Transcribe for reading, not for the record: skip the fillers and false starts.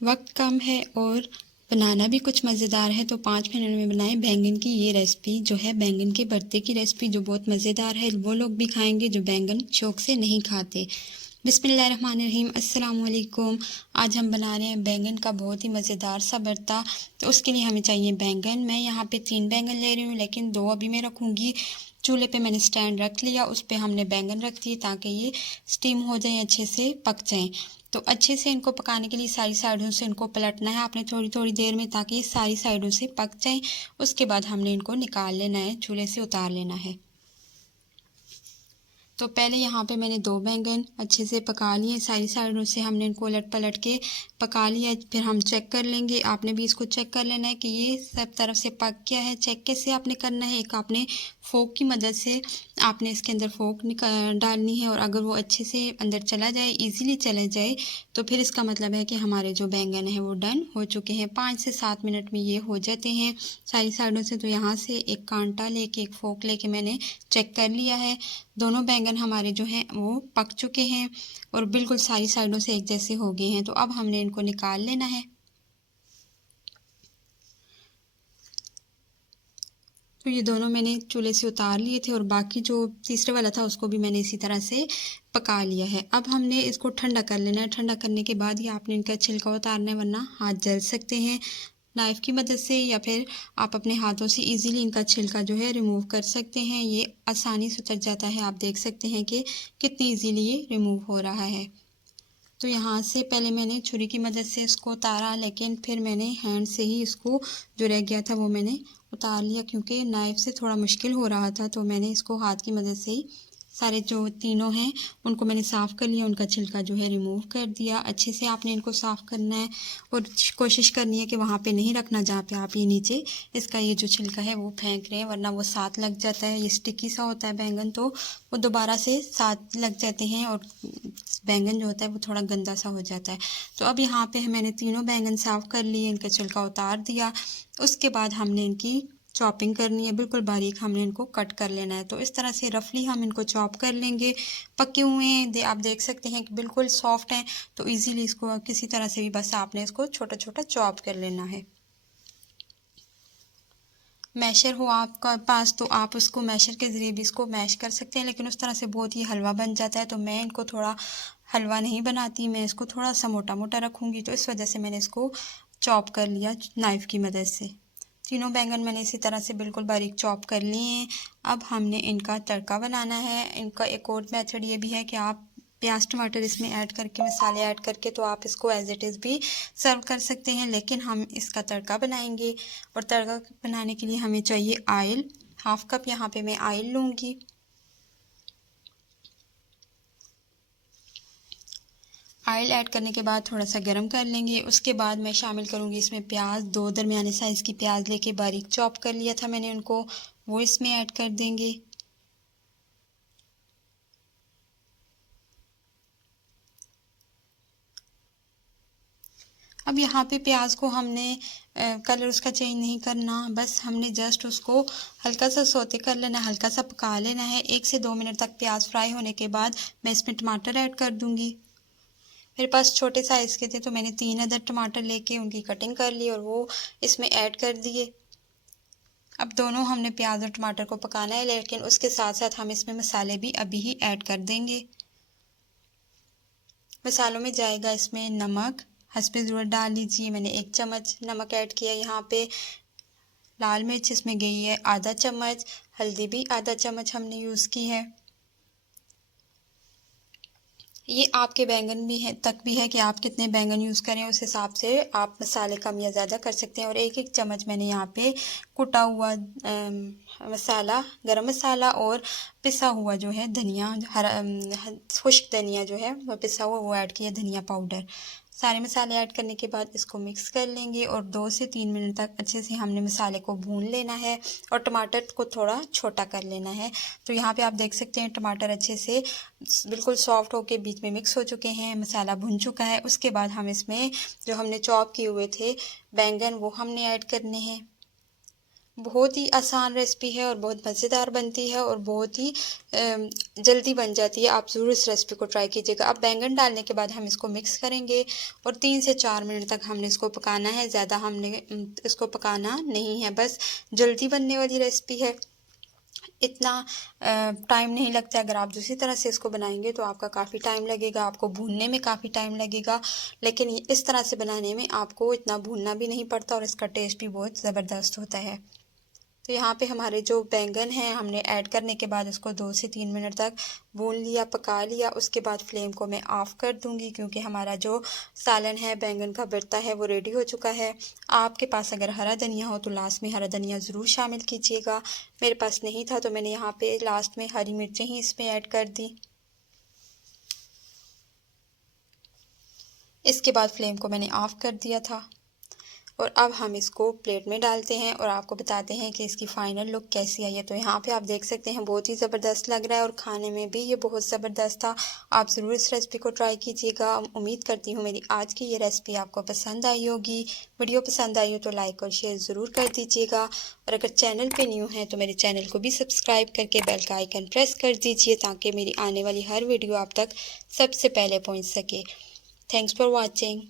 वक्त कम है और बनाना भी कुछ मज़ेदार है, तो 5 मिनट में बनाएं बैंगन की ये रेसिपी जो है बैंगन के भरते की रेसिपी, जो बहुत मज़ेदार है। वो लोग भी खाएंगे जो बैंगन शौक से नहीं खाते। बिस्मिल्लाहिर्रहमानिर्रहीम, अस्सलाम वालेकुम। आज हम बना रहे हैं बैंगन का बहुत ही मज़ेदार सा भरता। तो उसके लिए हमें चाहिए बैंगन। मैं यहाँ पे 3 बैंगन ले रही हूँ, लेकिन 2 अभी मैं रखूँगी। चूल्हे पे मैंने स्टैंड रख लिया, उस पे हमने बैंगन रख दिए ताकि ये स्टीम हो जाए, अच्छे से पक जाएं। तो अच्छे से इनको पकाने के लिए सारी साइडों से इनको पलटना है आपने थोड़ी थोड़ी देर में, ताकि ये सारी साइडों से पक जाएं। उसके बाद हमने इनको निकाल लेना है, चूल्हे से उतार लेना है। तो पहले यहाँ पे मैंने 2 बैंगन अच्छे से पका लिए, सारी साइडों से हमने इनको उलट पलट के पका लिया। फिर हम चेक कर लेंगे, आपने भी इसको चेक कर लेना है कि ये सब तरफ से पक गया है। चेक कैसे आपने करना है, एक आपने फोक की मदद से आपने इसके अंदर फोक डालनी है, और अगर वो अच्छे से अंदर चला जाए, इजीली चला जाए, तो फिर इसका मतलब है कि हमारे जो बैंगन है वो डन हो चुके हैं। 5 से 7 मिनट में ये हो जाते हैं सारी साइडों से। तो यहाँ से एक कांटा लेके, एक फोक लेके मैंने चेक कर लिया है। दोनों बैंगन हमारे जो हैं वो पक चुके हैं और बिल्कुल सारी साइडों से एक जैसे हो गए हैं। तो अब हमने इनको निकाल लेना है। तो ये दोनों मैंने चूल्हे से उतार लिए थे, और बाकी जो तीसरे वाला था उसको भी मैंने इसी तरह से पका लिया है। अब हमने इसको ठंडा कर लेना है। ठंडा करने के बाद ही आपने इनका छिलका उतारना है, वरना हाथ जल सकते हैं। नाइफ़ की मदद से या फिर आप अपने हाथों से इजीली इनका छिलका जो है रिमूव कर सकते हैं। ये आसानी से उतर जाता है। आप देख सकते हैं कि कितनी इजीली ये रिमूव हो रहा है। तो यहाँ से पहले मैंने छुरी की मदद से इसको उतारा, लेकिन फिर मैंने हैंड से ही इसको जो रह गया था वो मैंने उतार लिया, क्योंकि नाइफ़ से थोड़ा मुश्किल हो रहा था। तो मैंने इसको हाथ की मदद से ही सारे जो तीनों हैं उनको मैंने साफ़ कर लिया, उनका छिलका जो है रिमूव कर दिया। अच्छे से आपने इनको साफ़ करना है, और कोशिश करनी है कि वहाँ पे नहीं रखना जहाँ पे आप ये नीचे इसका ये जो छिलका है वो फेंक रहे हैं, वरना वो साथ लग जाता है। ये स्टिकी सा होता है बैंगन, तो वो दोबारा से साथ लग जाते हैं और बैंगन जो होता है वो थोड़ा गंदा सा हो जाता है। तो अब यहाँ पे मैंने तीनों बैंगन साफ़ कर लिए, इनका छिलका उतार दिया। उसके बाद हमने इनकी चॉपिंग करनी है, बिल्कुल बारीक हमने इनको कट कर लेना है। तो इस तरह से रफली हम इनको चॉप कर लेंगे। पके हुए हैं, आप देख सकते हैं कि बिल्कुल सॉफ्ट हैं। तो इजीली इसको किसी तरह से भी बस आपने इसको छोटा छोटा चॉप कर लेना है। मैशर हो आपका पास तो आप उसको मैशर के ज़रिए भी इसको मैश कर सकते हैं, लेकिन उस तरह से बहुत ही हलवा बन जाता है। तो मैं इनको थोड़ा हलवा नहीं बनाती, मैं इसको थोड़ा सा मोटा मोटा रखूँगी, तो इस वजह से मैंने इसको चॉप कर लिया नाइफ़ की मदद से। तीनों बैंगन मैंने इसी तरह से बिल्कुल बारीक चॉप कर लिए हैं। अब हमने इनका तड़का बनाना है। इनका एक और मेथड ये भी है कि आप प्याज टमाटर इसमें ऐड करके, मसाले ऐड करके, तो आप इसको एज इट इज़ भी सर्व कर सकते हैं, लेकिन हम इसका तड़का बनाएंगे। और तड़का बनाने के लिए हमें चाहिए ऑयल। 1/2 कप यहाँ पे मैं ऑयल लूँगी। ऑयल ऐड करने के बाद थोड़ा सा गर्म कर लेंगे। उसके बाद मैं शामिल करूँगी इसमें प्याज। 2 दरमियाने साइज़ की प्याज लेके बारीक चॉप कर लिया था मैंने उनको, वो इसमें ऐड कर देंगे। अब यहाँ पे प्याज को हमने कलर उसका चेंज नहीं करना, बस हमने जस्ट उसको हल्का सा सौते कर लेना है, हल्का सा पका लेना है। 1 से 2 मिनट तक प्याज फ्राई होने के बाद मैं इसमें टमाटर ऐड कर दूँगी। मेरे पास छोटे साइज़ के थे, तो मैंने 3 अदर टमाटर लेके उनकी कटिंग कर ली और वो इसमें ऐड कर दिए। अब दोनों हमने प्याज और टमाटर को पकाना है, लेकिन उसके साथ साथ हम इसमें मसाले भी अभी ही ऐड कर देंगे। मसालों में जाएगा इसमें नमक, हस्बे ज़रूरत डाल लीजिए। मैंने 1 चम्मच नमक ऐड किया यहाँ पे। लाल मिर्च इसमें गई है आधा चम्मच, हल्दी भी आधा चम्मच हमने यूज़ की है। ये आपके बैंगन भी है तक भी है कि आप कितने बैंगन यूज़ करें, उस हिसाब से आप मसाले कम या ज़्यादा कर सकते हैं। और 1-1 चम्मच मैंने यहाँ पे कुटा हुआ मसाला, गरम मसाला और पिसा हुआ जो है धनिया, खुश्क धनिया जो है वो पिसा हुआ वो ऐड किया, धनिया पाउडर। सारे मसाले ऐड करने के बाद इसको मिक्स कर लेंगे, और 2 से 3 मिनट तक अच्छे से हमने मसाले को भून लेना है, और टमाटर को थोड़ा छोटा कर लेना है। तो यहाँ पे आप देख सकते हैं टमाटर अच्छे से बिल्कुल सॉफ्ट होके बीच में मिक्स हो चुके हैं, मसाला भुन चुका है। उसके बाद हम इसमें जो हमने चॉप किए हुए थे बैंगन वो हमने ऐड करने हैं। बहुत ही आसान रेसिपी है और बहुत मज़ेदार बनती है और बहुत ही जल्दी बन जाती है। आप ज़रूर इस रेसिपी को ट्राई कीजिएगा। अब बैंगन डालने के बाद हम इसको मिक्स करेंगे और 3 से 4 मिनट तक हमने इसको पकाना है। ज़्यादा हमने इसको पकाना नहीं है, बस जल्दी बनने वाली रेसिपी है। इतना टाइम नहीं लगता। अगर आप दूसरी तरह से इसको बनाएंगे तो आपका काफ़ी टाइम लगेगा, आपको भूनने में काफ़ी टाइम लगेगा, लेकिन इस तरह से बनाने में आपको इतना भूनना भी नहीं पड़ता और इसका टेस्ट भी बहुत ज़बरदस्त होता है। तो यहाँ पे हमारे जो बैंगन हैं हमने ऐड करने के बाद इसको 2 से 3 मिनट तक भून लिया, पका लिया। उसके बाद फ्लेम को मैं ऑफ़ कर दूँगी क्योंकि हमारा जो सालन है बैंगन का भरता है वो रेडी हो चुका है। आपके पास अगर हरा धनिया हो तो लास्ट में हरा धनिया ज़रूर शामिल कीजिएगा। मेरे पास नहीं था तो मैंने यहाँ पे लास्ट में हरी मिर्चें ही इसमें ऐड कर दी। इसके बाद फ्लेम को मैंने ऑफ़ कर दिया था और अब हम इसको प्लेट में डालते हैं और आपको बताते हैं कि इसकी फ़ाइनल लुक कैसी आई है। तो यहाँ पे आप देख सकते हैं बहुत ही ज़बरदस्त लग रहा है और खाने में भी ये बहुत ज़बरदस्त था। आप ज़रूर इस रेसिपी को ट्राई कीजिएगा। उम्मीद करती हूँ मेरी आज की ये रेसिपी आपको पसंद आई होगी। वीडियो पसंद आई हो तो लाइक और शेयर ज़रूर कर दीजिएगा और अगर चैनल पर न्यू है तो मेरे चैनल को भी सब्सक्राइब करके बेल का आइकन प्रेस कर दीजिए ताकि मेरी आने वाली हर वीडियो आप तक सबसे पहले पहुँच सके। Thanks for watching.